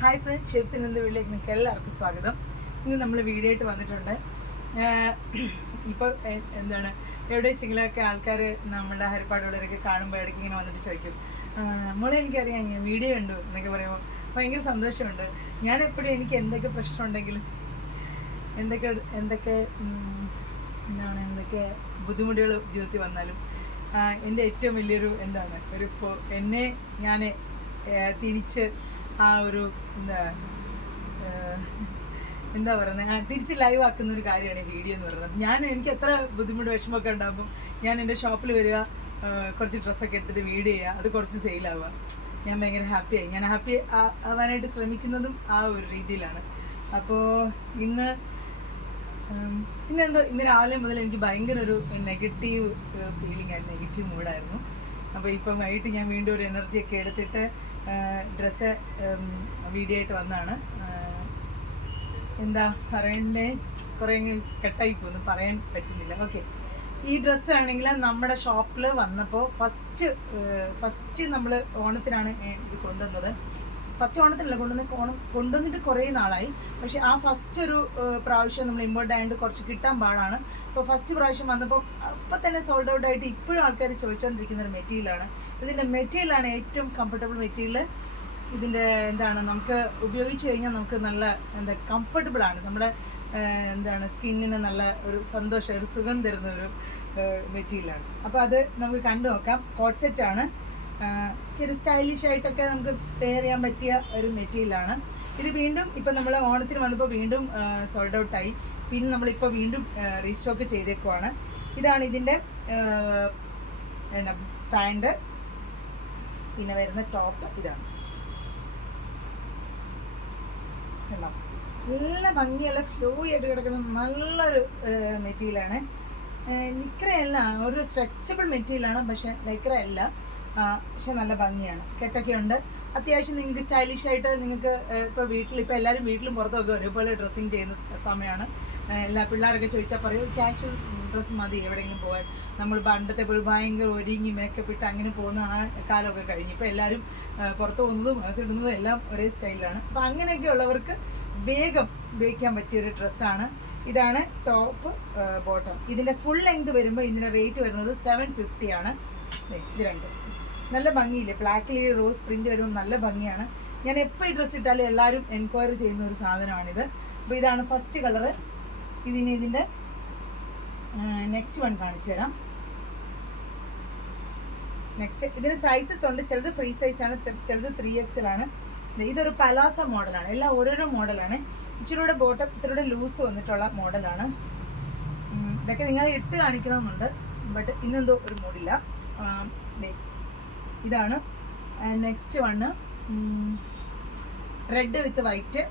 Hi front, ഷേപ്സിൽ നിന്ന് വീട്ടിലേക്ക് നിങ്ങൾക്ക് എല്ലാവർക്കും സ്വാഗതം. ഇന്ന് നമ്മൾ വീഡിയോ ആയിട്ട് വന്നിട്ടുണ്ട്. ഇപ്പോൾ എന്താണ് എവിടെ വെച്ചെങ്കിലൊക്കെ ആൾക്കാർ നമ്മുടെ ഹരിപ്പാടുള്ളവരൊക്കെ കാണുമ്പോൾ ഇടയ്ക്ക് ഇങ്ങനെ വന്നിട്ട് ചോദിക്കും, മോളെ എനിക്കറിയാം ഞാൻ വീഡിയോ ഉണ്ട് എന്നൊക്കെ പറയുമ്പോൾ ഭയങ്കര സന്തോഷമുണ്ട്. ഞാൻ എപ്പോഴും എനിക്ക് എന്തൊക്കെ പ്രശ്നം ഉണ്ടെങ്കിലും എന്തൊക്കെ ബുദ്ധിമുട്ടുകൾ ജീവിതത്തിൽ വന്നാലും എൻ്റെ ഏറ്റവും വലിയൊരു ഇപ്പോൾ എന്നെ ഞാൻ തിരിച്ച് ആ ഒരു എന്താ പറയുന്നത് തിരിച്ച് ലൈവ് ആക്കുന്ന ഒരു കാര്യമാണ് ഈ വീഡിയോ എന്ന് പറയുന്നത്. എനിക്ക് എത്ര ബുദ്ധിമുട്ട് വിഷമമൊക്കെ ഉണ്ടാകുമ്പോൾ ഞാൻ എൻ്റെ ഷോപ്പിൽ വരിക, കുറച്ച് ഡ്രസ്സൊക്കെ എടുത്തിട്ട് വീഡിയോ ചെയ്യുക, അത് കുറച്ച് സെയിലാവുക, ഞാൻ ഭയങ്കര ഹാപ്പിയായി. ഞാൻ ഹാപ്പി ആവാനായിട്ട് ശ്രമിക്കുന്നതും ആ ഒരു രീതിയിലാണ്. അപ്പോൾ ഇന്ന് രാവിലെ മുതൽ എനിക്ക് ഭയങ്കര ഒരു നെഗറ്റീവ് ഫീലിംഗ് ആയിരുന്നു, നെഗറ്റീവ് മൂഡായിരുന്നു. അപ്പോൾ ഇപ്പം വൈകിട്ട് ഞാൻ വീണ്ടും ഒരു എനർജിയൊക്കെ എടുത്തിട്ട് ഡ്രസ്സ് വീഡിയോ ആയിട്ട് വന്നതാണ്. എന്താ പറയണ്ടേ, കുറേ കെട്ടായി പോകുന്നു, പറയാൻ പറ്റുന്നില്ല. ഓക്കെ, ഈ ഡ്രസ്സ് ആണെങ്കിൽ നമ്മുടെ ഷോപ്പിൽ വന്നപ്പോൾ ഫസ്റ്റ് നമ്മൾ ഓണത്തിനാണ് ഇത് കൊണ്ടുവന്നത്. ഫസ്റ്റ് ഓണത്തിനല്ല കൊണ്ടുവന്നിട്ട് കുറേ നാളായി. പക്ഷേ ആ ഫസ്റ്റ് ഒരു പ്രാവശ്യം നമ്മൾ ഇമ്പോർട്ട് ആയതുകൊണ്ട് കുറച്ച് കിട്ടാൻ പാടാണ്. അപ്പോൾ ഫസ്റ്റ് പ്രാവശ്യം വന്നപ്പോൾ അപ്പം തന്നെ സോൾഡ് ഔട്ട് ആയിട്ട് ഇപ്പോഴും ആൾക്കാർ ചോദിച്ചുകൊണ്ടിരിക്കുന്ന ഒരു മെറ്റീരിയലാണ്. ഇതിൻ്റെ മെറ്റീരിയലാണ് ഏറ്റവും കംഫർട്ടബിൾ മെറ്റീരിയൽ. ഇതിൻ്റെ നമുക്ക് ഉപയോഗിച്ച് കഴിഞ്ഞാൽ നമുക്ക് നല്ല കംഫർട്ടബിളാണ്. നമ്മുടെ സ്കിന്നിന് നല്ല ഒരു സന്തോഷം, ഒരു സുഖം തരുന്ന ഒരു മെറ്റീരിയലാണ്. അപ്പോൾ അത് നമുക്ക് കണ്ടു നോക്കാം. കോട്ട് സെറ്റാണ്, ഇച്ചിരി സ്റ്റൈലിഷ് ആയിട്ടൊക്കെ നമുക്ക് പെയർ ചെയ്യാൻ പറ്റിയ ഒരു മെറ്റീരിയലാണ്. ഇത് വീണ്ടും ഇപ്പം നമ്മൾ ഓണത്തിന് വന്നപ്പോൾ വീണ്ടും സോൾഡ് ഔട്ടായി. പിന്നെ നമ്മളിപ്പോൾ വീണ്ടും റീസ്റ്റോക്ക് ചെയ്തേക്കുവാണ്. ഇതാണ് ഇതിൻ്റെ പാൻറ്, പിന്നെ വരുന്ന ടോപ്പ് ഇതാണ്. നല്ല ഭംഗിയുള്ള ഫ്ലോ ആയിട്ട് കിടക്കുന്ന നല്ലൊരു മെറ്റീരിയലാണ്. ലിക്രയല്ല, ഒരു സ്ട്രെച്ചബിൾ മെറ്റീരിയലാണ്, പക്ഷേ ലിക്രയല്ല. പക്ഷെ നല്ല ഭംഗിയാണ്, കെട്ടൊക്കെ ഉണ്ട്. അത്യാവശ്യം നിങ്ങൾക്ക് സ്റ്റൈലിഷ് ആയിട്ട് നിങ്ങൾക്ക് ഇപ്പോൾ എല്ലാവരും വീട്ടിലും പുറത്തൊക്കെ ഒരേപോലെ ഡ്രസ്സിങ് ചെയ്യുന്ന സമയമാണ്. എല്ലാ പിള്ളേരൊക്കെ ചോദിച്ചാൽ പറയും ക്യാഷ്വൽ ഡ്രസ്സ് മതി എവിടെയെങ്കിലും പോകാൻ. നമ്മൾ പണ്ടത്തെ പോലെ ഭയങ്കര ഒരുങ്ങി മേക്കപ്പ് ഇട്ട് അങ്ങനെ പോകുന്ന ആ കാലമൊക്കെ കഴിഞ്ഞു. ഇപ്പോൾ എല്ലാവരും പുറത്ത് പോകുന്നതും അതിടുന്നതും എല്ലാം ഒരേ സ്റ്റൈലാണ്. അപ്പോൾ അങ്ങനെയൊക്കെ ഉള്ളവർക്ക് വേഗം ഉപയോഗിക്കാൻ പറ്റിയൊരു ഡ്രസ്സാണ്. ഇതാണ് ടോപ്പ്, ബോട്ടം. ഇതിൻ്റെ ഫുൾ ലെങ്ത് വരുമ്പോൾ ഇതിൻ്റെ റേറ്റ് വരുന്നത് 750 ആണ്. ഇത് രണ്ടും നല്ല ഭംഗിയില്ലേ, ബ്ലാക്കിൽ റോസ് പ്രിൻ്റ് വരുമ്പോൾ നല്ല ഭംഗിയാണ്. ഞാൻ എപ്പോൾ ഈ ഡ്രസ്സ് ഇട്ടാലും എല്ലാവരും എൻക്വയറി ചെയ്യുന്ന ഒരു സാധനമാണിത്. അപ്പോൾ ഇതാണ് ഫസ്റ്റ് കളറ്. ഇതിൻ്റെ നെക്സ്റ്റ് വൺ കാണിച്ചു തരാം. നെക്സ്റ്റ് ഇതിന് സൈസസ് ഉണ്ട്, ചിലത് ഫ്രീ സൈസാണ്, ചിലത് 3XL ആണ്. ഇതൊരു പലാസ മോഡലാണ്, എല്ലാം ഓരോരോ മോഡലാണ്. ഇച്ചിരൂടെ ബോട്ടം ഇത്തിരി ലൂസ് വന്നിട്ടുള്ള മോഡലാണ്. ഇതൊക്കെ നിങ്ങൾ ഇട്ട് കാണിക്കണമെന്നുണ്ട്, ബട്ട് ഇന്നെന്തോ ഒരു മൂഡില്ല. ഇതാണ് next one, read with white,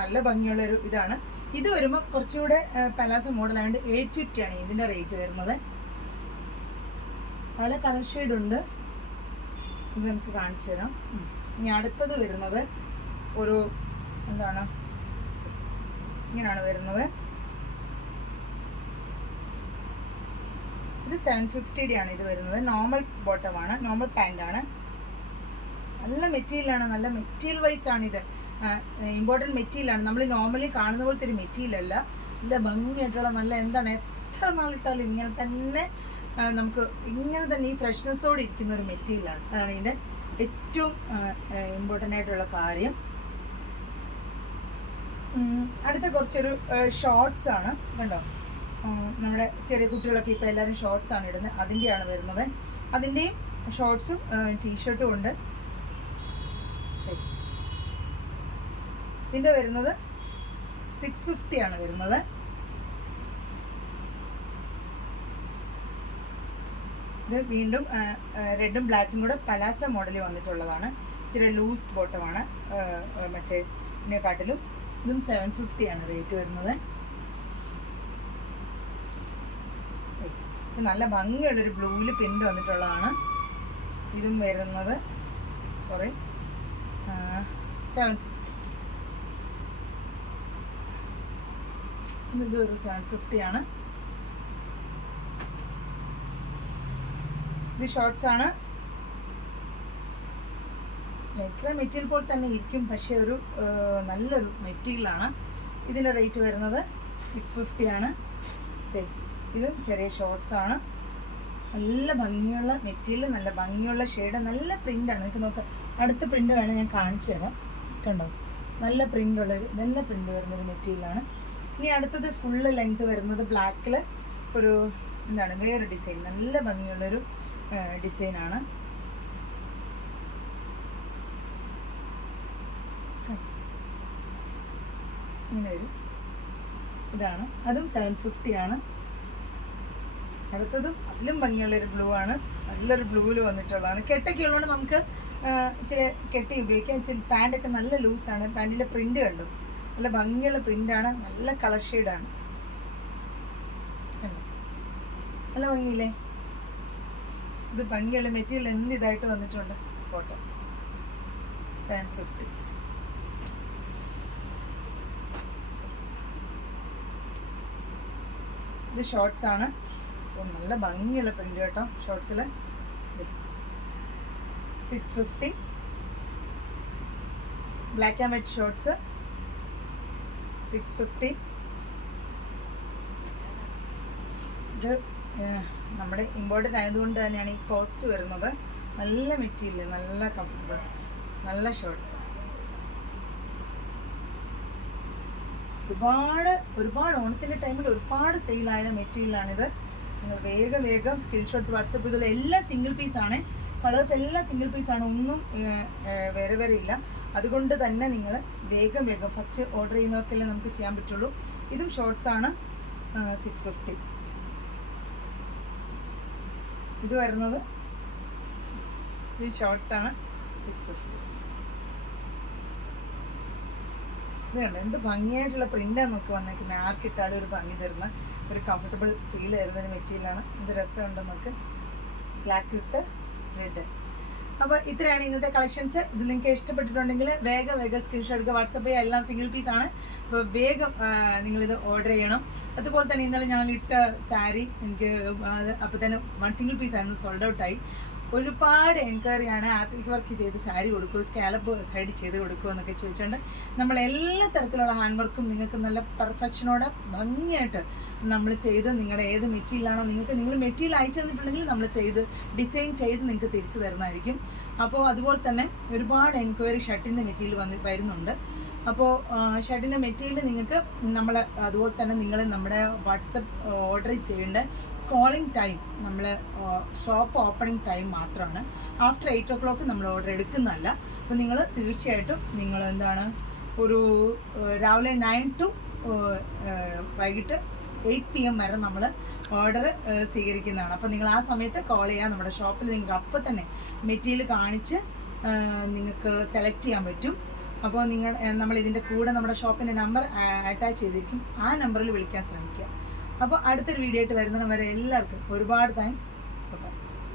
നല്ല ഭംഗിയുള്ളൊരു ഇതാണ്. ഇത് വരുമ്പോൾ കുറച്ചുകൂടെ പലാസ മോഡലായതുകൊണ്ട് 850 ആണ് ഇതിൻ്റെ റേറ്റ് വരുന്നത്. പല കളർ ഷെയ്ഡുണ്ട്, ഇത് നമുക്ക് കാണിച്ചു തരാം. ഇനി അടുത്തത് വരുന്നത് ഒരു ഇങ്ങനെയാണ് വരുന്നത്. ഇത് 750 ആണ് ഇത് വരുന്നത്. നോർമൽ ബോട്ടമാണ്, നോർമൽ പാൻ്റാണ്. നല്ല മെറ്റീരിയലാണ്, നല്ല മെറ്റീരിയൽ വൈസ് ആണ് ഇത്. ഇമ്പോർട്ടൻറ്റ് മെറ്റീരിയലാണ്, നമ്മൾ നോർമലി കാണുന്ന പോലത്തെ ഒരു മെറ്റീരിയൽ അല്ല. നല്ല ഭംഗിയായിട്ടുള്ള നല്ല എത്ര നാളിട്ടാലും ഇങ്ങനെ തന്നെ നമുക്ക് ഇങ്ങനെ തന്നെ ഈ ഫ്രഷ്നെസ്സോടെ ഇരിക്കുന്ന ഒരു മെറ്റീരിയലാണ്. അതാണ് ഇതിൻ്റെ ഏറ്റവും ഇമ്പോർട്ടൻ്റ് ആയിട്ടുള്ള കാര്യം. അടുത്ത കുറച്ചൊരു ഷോർട്സ് ആണ്, കണ്ടോ, നമ്മുടെ ചെറിയ കുട്ടികളൊക്കെ ഇപ്പോൾ എല്ലാവരും ഷോർട്സ് ആണ് ഇടുന്നത്, അതിൻ്റെയാണ് വരുന്നത്. അതിൻ്റെയും ഷോർട്സും ടീഷർട്ടും ഉണ്ട്. ഇതിൻ്റെ വരുന്നത് 650 ആണ് വരുന്നത്. ഇത് വീണ്ടും റെഡും ബ്ലാക്കും കൂടെ പലാസ മോഡലിൽ വന്നിട്ടുള്ളതാണ്. ഇച്ചിരി ലൂസ് ബോട്ടമാണ്, മറ്റേതിനെക്കാട്ടിലും. ഇതും 750 ആണ് റേറ്റ് വരുന്നത്. നല്ല ഭംഗിയുള്ളൊരു ബ്ലൂവിൽ പ്രിൻ്റ് വന്നിട്ടുള്ളതാണ്. ഇതും വരുന്നത് 750. ഇതൊരു 750 ആണ്. ഇത് ഷോർട്സ് ആണ്. ലൈക്ര മെറ്റീരിയൽ പോലെ തന്നെ ഇരിക്കും, പക്ഷേ ഒരു നല്ലൊരു മെറ്റീരിയലാണ്. ഇതിൻ്റെ റേറ്റ് വരുന്നത് 650 ആണ്. ഇതും ചെറിയ ഷോർട്ട്സാണ്. നല്ല ഭംഗിയുള്ള മെറ്റീരിയൽ, നല്ല ഭംഗിയുള്ള ഷെയ്ഡ്, നല്ല പ്രിൻ്റാണ്. നിങ്ങൾക്ക് നോക്കാം, അടുത്ത പ്രിൻ്റ് വേണം ഞാൻ കാണിച്ചു തരാം. കണ്ടോ, നല്ല പ്രിൻ്റുള്ളൊരു നല്ല പ്രിൻ്റ് വരുന്നൊരു മെറ്റീരിയലാണ്. ഇനി അടുത്തത് ഫുള്ള് ലെങ്ത് വരുന്നത് ബ്ലാക്കിൽ ഒരു എന്താണ് വേറെ ഡിസൈൻ, നല്ല ഭംഗിയുള്ളൊരു ഡിസൈനാണ്. ഇങ്ങനെ വരും. ഇതാണ്, അതും 750 ആണ്. അടുത്തതും അതിലും ഭംഗിയുള്ളൊരു ബ്ലൂ ആണ്, നല്ലൊരു ബ്ലൂവിൽ വന്നിട്ടുള്ളതാണ്. കെട്ടൊക്കെ ഉള്ളതുകൊണ്ട് നമുക്ക് ഇച്ചിരി കെട്ടി ഉപയോഗിക്കാം. ഇച്ചിരി പാൻറ്റൊക്കെ നല്ല ലൂസാണ്. പാൻറ്റിൻ്റെ പ്രിൻ്റ് കണ്ടു, നല്ല ഭംഗിയുള്ള പ്രിൻ്റാണ്, നല്ല കളർ ഷെയ്ഡാണ്. നല്ല ഭംഗിയില്ലേ? ഇത് ഭംഗിയുള്ള മെറ്റീരിയൽ എന്ത് ഇതായിട്ട് വന്നിട്ടുണ്ട്. കോട്ടൺ 750. ഇത് ഷോർട്സ് ആണ്. നല്ല ഭംഗിയുള്ള പ്രിന്റ് കേട്ടോ. ഷോർട്സിൽ 650. Black and white shorts 650. ഇത് നമ്മുടെ ഇമ്പോർട്ടൻ്റ് ആയതുകൊണ്ട് തന്നെയാണ് ഈ കോസ്റ്റ് വരുന്നത്. നല്ല മെറ്റീരിയൽ, നല്ല കംഫർട്ടബിൾ, നല്ല ഷോർട്സ്. ഒരുപാട് ഓണത്തിൻ്റെ ടൈമിൽ ഒരുപാട് സെയിലായ മെറ്റീരിയലാണിത്. നിങ്ങൾ വേഗം സ്ക്രീൻഷോട്ട് വാട്സപ്പ് ചെയ്തുള്ള എല്ലാം സിംഗിൾ പീസാണ്. കളേഴ്സ് എല്ലാം സിംഗിൾ പീസാണ്, ഒന്നും വേറെ ഇല്ല. അതുകൊണ്ട് തന്നെ നിങ്ങൾ വേഗം ഫസ്റ്റ് ഓർഡർ ചെയ്യുന്നവർക്കെല്ലാം നമുക്ക് ചെയ്യാൻ പറ്റുള്ളൂ. ഇതും ഷോർട്സാണ് 650. ഇത് വരുന്നത് ഇത് ഷോർട്സാണ് 650. ഇത് കണ്ടോ, എന്ത് ഭംഗിയായിട്ടുള്ള പ്രിൻ്റാണ് നമുക്ക് വന്നേക്കുന്നത്. ആർക്കിട്ടാലും ഒരു ഭംഗി തരുന്ന ഒരു കംഫർട്ടബിൾ ഫീൽ തരുന്ന ഒരു മെറ്റീരിയലാണ്. ഇത് രസമുണ്ട് നമുക്ക്, ബ്ലാക്ക് വിത്ത് റെഡ്. അപ്പോൾ ഇത്രയാണ് ഇന്നത്തെ കളക്ഷൻസ്. ഇത് നിങ്ങൾക്ക് ഇഷ്ടപ്പെട്ടിട്ടുണ്ടെങ്കിൽ വേഗം സ്ക്രീൻഷോട്ട് എടുക്കുക, വാട്സപ്പ് ചെയ്യുക. എല്ലാം സിംഗിൾ പീസാണ്. അപ്പോൾ വേഗം നിങ്ങളിത് ഓർഡർ ചെയ്യണം. അതുപോലെ തന്നെ ഇന്നലെ ഞങ്ങൾ ഇട്ട സാരി എനിക്ക് അപ്പോൾ തന്നെ 1 സിംഗിൾ പീസായിരുന്നു, സോൾഡ് ഔട്ടായി. ഒരുപാട് എൻക്വയറിയാണ് ആപ്ലിക് വർക്ക് ചെയ്ത് സാരി കൊടുക്കുമോ, സ്കാലപ്പ് സൈഡ് ചെയ്ത് കൊടുക്കുമോ എന്നൊക്കെ ചോദിച്ചുകൊണ്ട് നമ്മൾ എല്ലാ തരത്തിലുള്ള ഹാൻഡ് വർക്കും നിങ്ങൾക്ക് നല്ല പെർഫെക്ഷനോടെ ഭംഗിയായിട്ട് നമ്മൾ ചെയ്ത്, നിങ്ങളുടെ ഏത് മെറ്റീരിയലാണോ നിങ്ങൾ മെറ്റീരിയൽ അയച്ചു തന്നിട്ടുണ്ടെങ്കിൽ നമ്മൾ ചെയ്ത് ഡിസൈൻ ചെയ്ത് നിങ്ങൾക്ക് തിരിച്ചു തരുന്നതായിരിക്കും. അപ്പോൾ അതുപോലെ തന്നെ ഒരുപാട് എൻക്വയറി ഷർട്ടിൻ്റെ മെറ്റീരിയൽ വരുന്നുണ്ട്. അപ്പോൾ ഷർട്ടിൻ്റെ മെറ്റീരിയൽ നിങ്ങൾക്ക് നമ്മൾ അതുപോലെ തന്നെ നിങ്ങൾ നമ്മുടെ വാട്സപ്പ് ഓർഡർ ചെയ്യേണ്ട കോളിംഗ് ടൈം നമ്മൾ ഷോപ്പ് ഓപ്പണിംഗ് ടൈം മാത്രമാണ്. ആഫ്റ്റർ 8 o'clock നമ്മൾ ഓർഡർ എടുക്കുന്നതല്ല. അപ്പോൾ നിങ്ങൾ തീർച്ചയായിട്ടും നിങ്ങൾ എന്താണ് ഒരു രാവിലെ 9 to വൈകിട്ട് 8 PM വരെ നമ്മൾ ഓർഡർ സ്വീകരിക്കുന്നതാണ്. അപ്പോൾ നിങ്ങൾ ആ സമയത്ത് കോൾ ചെയ്യാൻ നമ്മുടെ ഷോപ്പിൽ നിങ്ങൾക്ക് അപ്പോൾ തന്നെ മെറ്റീരിയൽ കാണിച്ച് നിങ്ങൾക്ക് സെലക്ട് ചെയ്യാൻ പറ്റും. അപ്പോൾ നമ്മൾ ഇതിൻ്റെ കൂടെ നമ്മുടെ ഷോപ്പിൻ്റെ നമ്പർ അറ്റാച്ച് ചെയ്തിരിക്കും. ആ നമ്പറിൽ വിളിക്കാൻ ശ്രമിക്കുക. അപ്പോൾ അടുത്തൊരു വീഡിയോ ആയിട്ട് വരുന്നവരെ എല്ലാവർക്കും ഒരുപാട് താങ്ക്സ്.